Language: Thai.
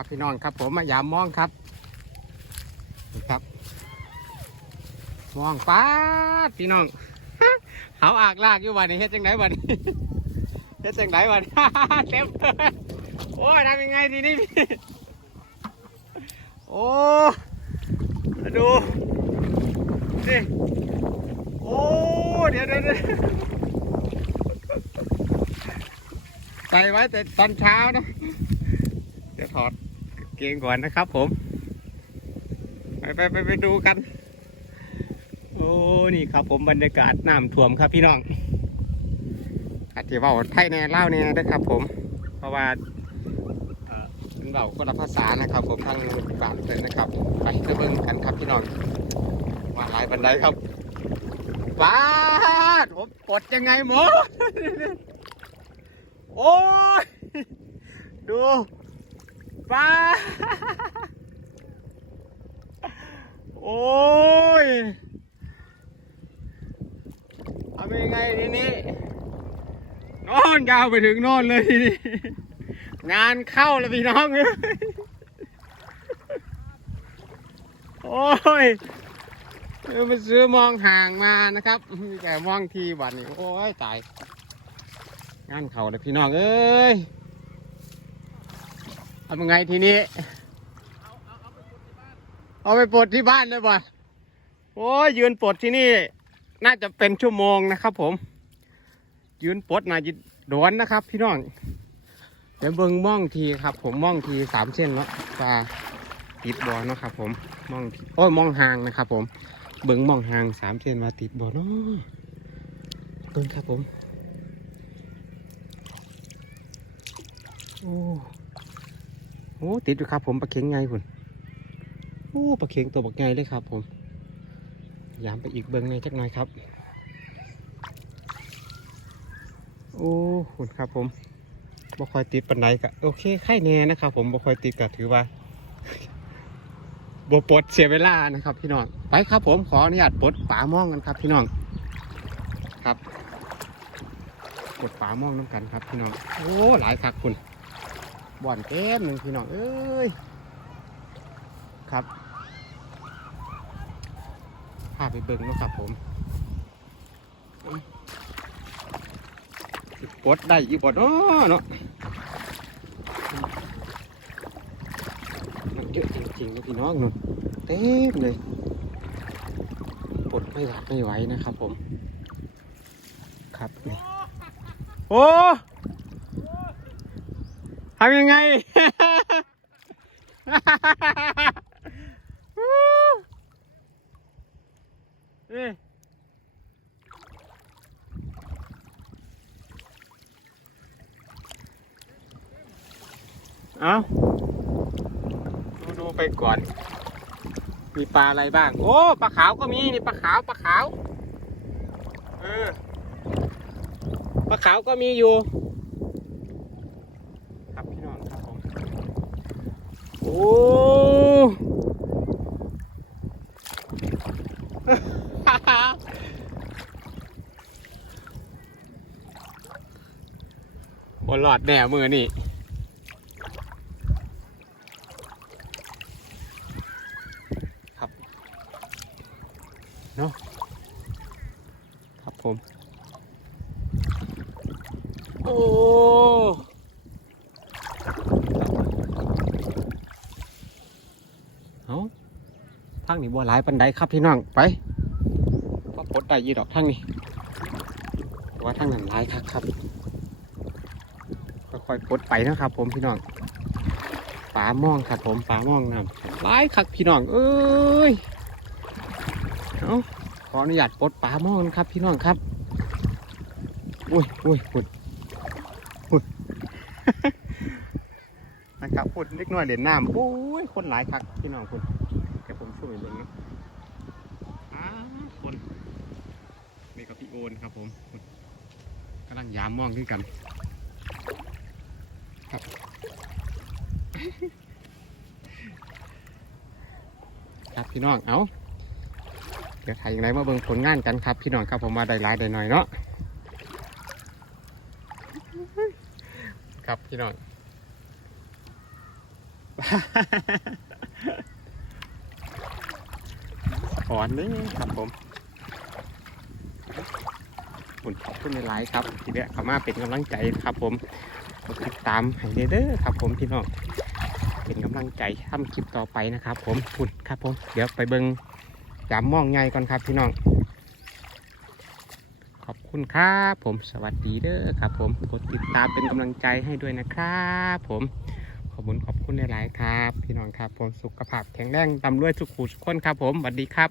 ครับพี่น้องครับ ผมมายามมองครับนี่ครับ มองป้าพี่น้องเขาอากลากอยู่วันนี้เฮ็ดจังไหนวันนี้เฮ็ดจังไหนวันเต็มเลยโอ้ยทำยังไงทีนี้พี่โอ้ดูนี่โอ้เดี๋ยวเดี๋ยวใส่ไว้แต่ตอนเช้านะ เดี๋ยวถอด เกงก่อนนะครับผม ไปไปไปไปดูกัน โอ้นี่ครับผมบรรยากาศน้ำท่วมครับพี่น้องอาจจะว่าไทยแน่เล่าแน่นะครับ ผม เพราะว่าเป็นเบาคนละภาษานะครับ ผมทางบานเลยนะครับ ไปเจะเบิ่งกันครับพี่น้องมาหลายบันไดครับว้าผมปดยังไงหมอโอ้ยดู ป้า โอ้ยทำยังไงทีนี้ นอนยาวไปถึงนอนเลยทีนี้ งานเข้าแล้วพี่น้องเอ้ยโอ้ยเออมาซื้อมองห่างมานะครับ แต่มองทีวันนี้โอ้ยตาย งานเข้าเลยพี่น้องเอ้ย ทำยังไงทีนี้ เอาไปปลดที่บ้านเลยบ่โอ้ยยืนปลดที่นี่ น่าจะเป็นชั่วโมงนะครับ ผม ยืนปลดน่าจะโดนนะครับ พี่น้องเดี๋ยวเบิ้งม่องทีครับ ผมม่องทีสามเส้นแล้วปลาติดบอลเนาะครับ ผมม่องโอ้ยม่องหางนะครับ ผมเบิ้งม่องหางสามเส้นมาติดบอลเนาะเบิ้งครับผมโอ้ โอ้ติดอยู่ครับ ผมปลาเข็งไงคุณโอ้ปลาเข็งตัวบักไงเลยครับ ผมยามไปอีกเบิ้งในอยจักหน่อยครับ โอ้คุณครับ ผมบ่คอยติดปันไดกะโอเคไข่แน่นะครับผมบ่คอยติดกะถือว่าบ่ปลดเสียเวลานะครับ พี่น้องไปครับ ผมขออนุญาตปลดฝาม่องกันครับ พี่น้องครับปลดฝาม่องน้ำกันครับ พี่น้องโอ้หลายคักคุณ บ่อนเต็มหนึ่งพี่น้องเอ้ยครับพาไปเบิ่งนะครับผมปดได้อีบ่เนาะเนาะมันเยอะจริงๆนะพี่น้องนุ่นเต็มเลยปดไม่หวาดไม่ไหวนะครับผม ครับนี่โอ้ ทำยังไง นี่เอาดูดูไปก่อน มีปลาอะไรบ้าง โอ้ปลาขาวก็มีนี่ปลาขาวปลาขาว เออปลาขาวก็มีอยู่ ครับพี่น้องครับผม โอ้บนหลอดแหน่มือนี่ครับเนาะครับผม โอ้เอา ทางนี้บัวหลายปันไดครับพี่น้องไปก็ปลดได้ยีดอกทางนี้ว่าทางนั้นหลายครับครับค่อยๆปลดไปนะครับ ผมพี่น้องปลาม่องครับผมปลาม่องน้ำหลายคักพี่น้อง เอ้ยเอาขออนุญาตปลดปลาม่องครับ พี่น้องครับอุ้ยอุ้ยปุดปุดนะครับปุดเล็กน้อยเหรียญน้ำโอ้ยคนหลายคักพี่น้องคุณ แกผมช่วยเบิ่งนะอ้าคนนี่ก็พี่โอนครับผมกำลังยามม่องขึ้นกันครับพี่น้องเอาเดี๋ยวถ่ายอย่างไรมาเบิ่งผลงานกันครับ พี่น้องครับผมมาได้หลายได้หน่อยเนาะครับพี่น้อง อ่อนเลยครับผมขอบคุณขอบคุณในไลน์ครับ ทีเดียวเขามาเป็นกำลังใจครับ ผมกดติดตามให้เด้อครับ ผมพี่น้องเป็นกำลังใจทำคลิปต่อไปนะครับ ผมคุณครับ ผมเดี๋ยวไปเบิ้งจามมองไงก่อนครับพี่น้องขอบคุณครับ ผมสวัสดีเด้อครับ ผมกดติดตามเป็นกำลังใจให้ด้วยนะครับ ผม อบคุณขอบคุณหลายๆครับ พี่น้องครับ ผมสุขภาพแข็งแรงตำรวยสุขุสุขคนครับผมสวัสดีครับ